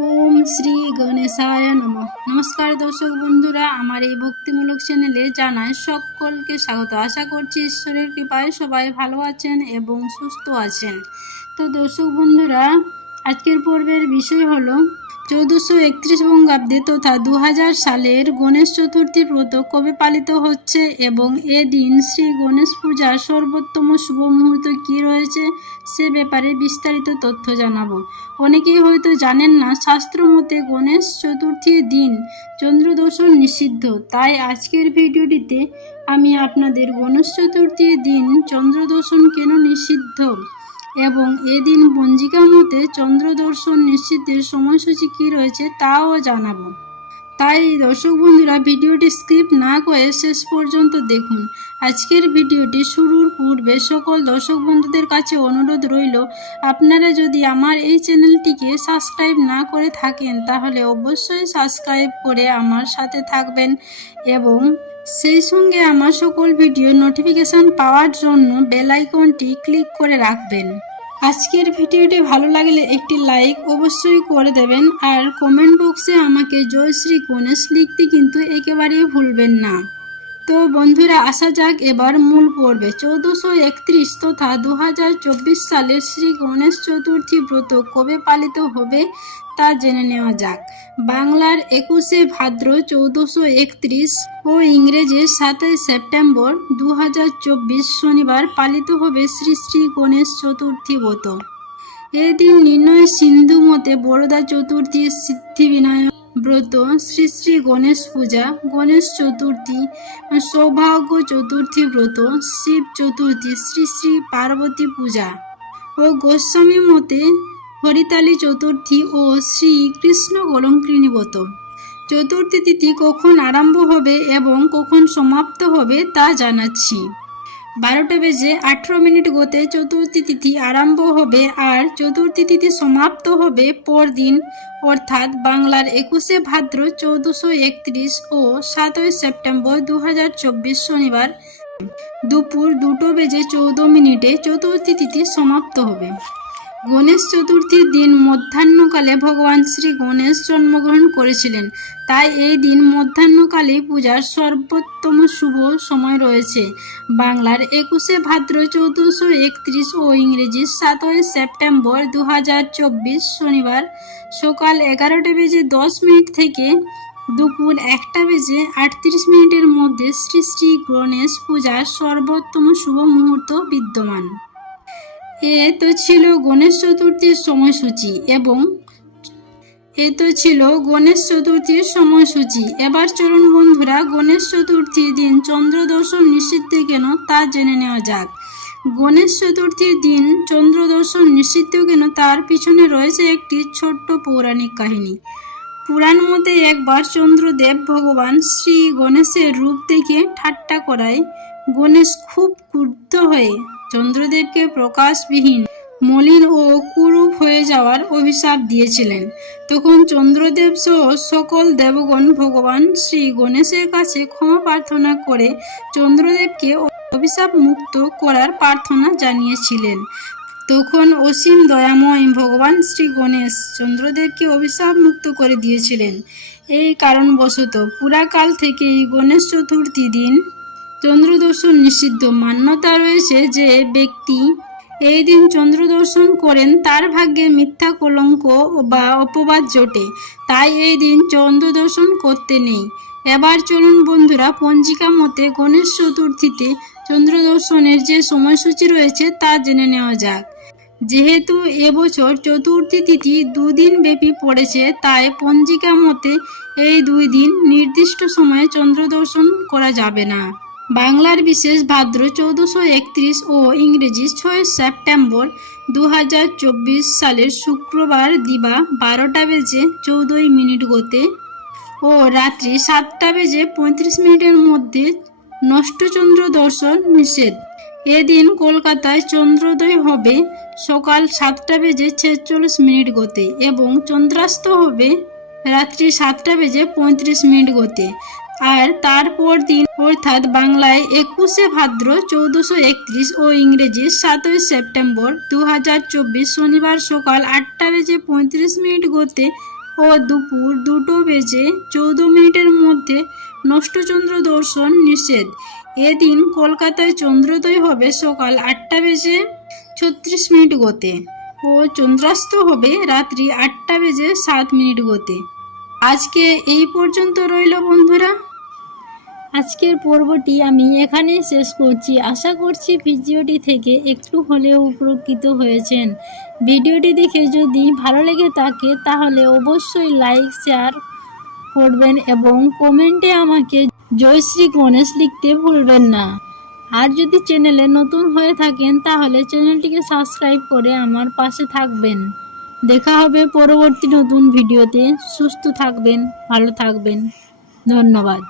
ওম শ্রী গণেশায় নমঃ। নমস্কার দর্শক বন্ধুরা, আমার এই ভক্তিমূলক চ্যানেলে জানাই সকলকে স্বাগত। আশা করছি ঈশ্বরের কৃপায় সবাই ভালো আছেন এবং সুস্থ আছেন। তো দর্শক বন্ধুরা, আজকের পর্বের বিষয় হলো 1431 বঙ্গাব্দে তথা 2000 সালের গণেশ চতুর্থী ব্রত কবে পালিত হচ্ছে এবং এদিন শ্রী গণেশ পূজার সর্বোত্তম শুভ মুহূর্ত কী রয়েছে সে ব্যাপারে বিস্তারিত তথ্য জানাবো। অনেকেই হয়তো জানেন না, শাস্ত্র মতে গণেশ চতুর্থীর দিন চন্দ্রদর্শন নিষিদ্ধ। তাই আজকের ভিডিওটিতে আমি আপনাদের গণেশ চতুর্থীর দিন চন্দ্রদর্শন কেন নিষিদ্ধ এবং এদিন পঞ্জিকা মতে চন্দ্রদর্শন নিষিদ্ধের সময়সূচি কী রয়েছে তাও জানাবো। তাই দর্শক বন্ধুরা, ভিডিওটি স্কিপ না করে শেষ পর্যন্ত দেখুন। আজকের ভিডিওটি শুরুর পূর্বে সকল দর্শক বন্ধুদের কাছে অনুরোধ রইল, আপনারা যদি আমার এই চ্যানেলটিকে সাবস্ক্রাইব না করে থাকেন তাহলে অবশ্যই সাবস্ক্রাইব করে আমার সাথে থাকবেন এবং সেই সঙ্গে আমার সকল ভিডিও নোটিফিকেশান পাওয়ার জন্য বেল আইকনটি ক্লিক করে রাখবেন। আজকের ভিডিওটি ভালো লাগলে একটি লাইক অবশ্যই করে দেবেন আর কমেন্ট বক্সে আমাকে জয় শ্রী গণেশ লিখতে কিন্তু একেবারেই ভুলবেন না। তো বন্ধুরা, আসা যাক এবার মূল পর্বে। 1431 তথা 2024 সালের শ্রী গণেশ চতুর্থী ব্রত কবে পালিত হবে তা জেনে নেওয়া যাক। বাংলার 21শে ভাদ্র 1431 ও ইংরেজির 7 সেপ্টেম্বর 2024 শনিবার পালিত হবে শ্রী শ্রী গণেশ চতুর্থী ব্রত। এদিন নির্ণয় সিন্ধু মতে বরদা চতুর্থী, সিদ্ধিবিনায়ক ব্রত, শ্রী শ্রী গণেশ পূজা, গণেশ চতুর্থী, সৌভাগ্য চতুর্থী ব্রত, শিব চতুর্থী, শ্রী শ্রী পার্বতী পূজা ও গোস্বামী মতে হরিতালী চতুর্থী ও শ্রী কৃষ্ণ কলঙ্কিনী ব্রত। চতুর্থী তিথি কখন আরম্ভ হবে এবং কখন সমাপ্ত হবে তা জানাচ্ছি। 12:18 গতে চতুর্থী তিথি আরম্ভ হবে আর চতুর্থী তিথি সমাপ্ত হবে পরদিন, অর্থাৎ বাংলার 21শে ভাদ্র 1431 ও 7 সেপ্টেম্বর 2024 শনিবার দুপুর 2:14 চতুর্থী তিথি সমাপ্ত হবে। গণেশ চতুর্থীর দিন মধ্যাহ্নকালে ভগবান শ্রী গণেশ জন্মগ্রহণ করেছিলেন, তাই এই দিন মধ্যাহ্নকালী পূজার সর্বোত্তম শুভ সময় রয়েছে। বাংলার 21শে ভাদ্র 1431 ও ইংরেজি 7 সেপ্টেম্বর 2024 শনিবার সকাল 11:10 থেকে দুপুর 1:38 মধ্যে শ্রী শ্রী গণেশ পূজার সর্বোত্তম শুভ মুহূর্ত বিদ্যমান। এ তো ছিল গণেশ চতুর্থীর সময়সূচি। এবার চলুন বন্ধুরা, গণেশ চতুর্থীর দিন চন্দ্র দর্শন নিষিদ্ধ কেন তা জেনে নেওয়া যাক। গণেশ চতুর্থীর দিন চন্দ্র দর্শন নিষিদ্ধ কেন তার পিছনে রয়েছে একটি ছোট্ট পৌরাণিক কাহিনী। পুরাণ মতে একবার চন্দ্রদেব ভগবান শ্রী গণেশের রূপ দেখে ঠাট্টা করায় গণেশ খুব ক্রুদ্ধ হয়ে চন্দ্রদেবকে প্রকাশবিহীন, মলিন ও কুরূপ হয়ে যাওয়ার অভিশাপ দিয়েছিলেন। তখন চন্দ্রদেব সহ সকল দেবগণ ভগবান শ্রী গণেশের কাছে ক্ষমা প্রার্থনা করে চন্দ্রদেবকে অভিশাপ মুক্ত করার প্রার্থনা জানিয়েছিলেন। তখন অসীম দয়াময় ভগবান শ্রী গণেশ চন্দ্রদেবকে অভিশাপ মুক্ত করে দিয়েছিলেন। এই কারণবশত পুরাকাল থেকেই গণেশ চতুর্থী দিন চন্দ্রদর্শন নিষিদ্ধ। মান্যতা রয়েছে যে ব্যক্তি এই দিন চন্দ্রদর্শন করেন তার ভাগ্যে মিথ্যা কলঙ্ক বা অপবাদ জোটে, তাই এই দিন চন্দ্রদর্শন করতে নেই। এবার চলুন বন্ধুরা, পঞ্জিকা মতে গণেশ চতুর্থীতে চন্দ্রদর্শনের যে সময়সূচি রয়েছে তা জেনে নেওয়া যাক। যেহেতু এবছর চতুর্থী তিথি 2 দিন ব্যাপী পড়েছে, তাই পঞ্জিকা মতে এই 2 দিন নির্দিষ্ট সময়ে চন্দ্রদর্শন করা যাবে না। বাংলার বিশেষ ভাদ্র 1431 ও ইংরেজি 6 সেপ্টেম্বর 2024 সালের শুক্রবার দিবা 12:14 গতে ও রাত্রি 7:35 মধ্যে নষ্টচন্দ্র দর্শন নিষেধ। এদিন কলকাতায় চন্দ্রোদয় হবে সকাল 7:46 গতে এবং চন্দ্রাস্ত হবে রাত্রি 7:35 গতে। আর তারপর দিন অর্থাৎ বাংলায় 21শে ভাদ্র 1431 ও ইংরেজি 7 সেপ্টেম্বর 2024 শনিবার সকাল 8:35 গতে ও দুপুর 2:14 মধ্যে নষ্টচন্দ্র দর্শন নিষেধ। এদিন কলকাতায় চন্দ্রোদয় হবে সকাল 8:36 গতে ও চন্দ্রাস্ত হবে রাত্রি 8:07 গতে। আজকে এই পর্যন্ত রইল বন্ধুরা। আজকের পর্বটি আমি এখানেই শেষ করছি। আশা করছি ভিডিওটি থেকে একটু হলেও উপকৃত হয়েছেন। ভিডিওটি দেখে যদি ভালো লেগে থাকে তাহলে অবশ্যই লাইক শেয়ার করবেন এবং কমেন্টে আমাকে জয় শ্রী গণেশ লিখতে ভুলবেন না। আর যদি চ্যানেলে নতুন হয়ে থাকেন তাহলে চ্যানেলটিকে সাবস্ক্রাইব করে আমার পাশে থাকবেন। দেখা হবে পরবর্তী নতুন ভিডিওতে। সুস্থ থাকবেন, ভালো থাকবেন। ধন্যবাদ।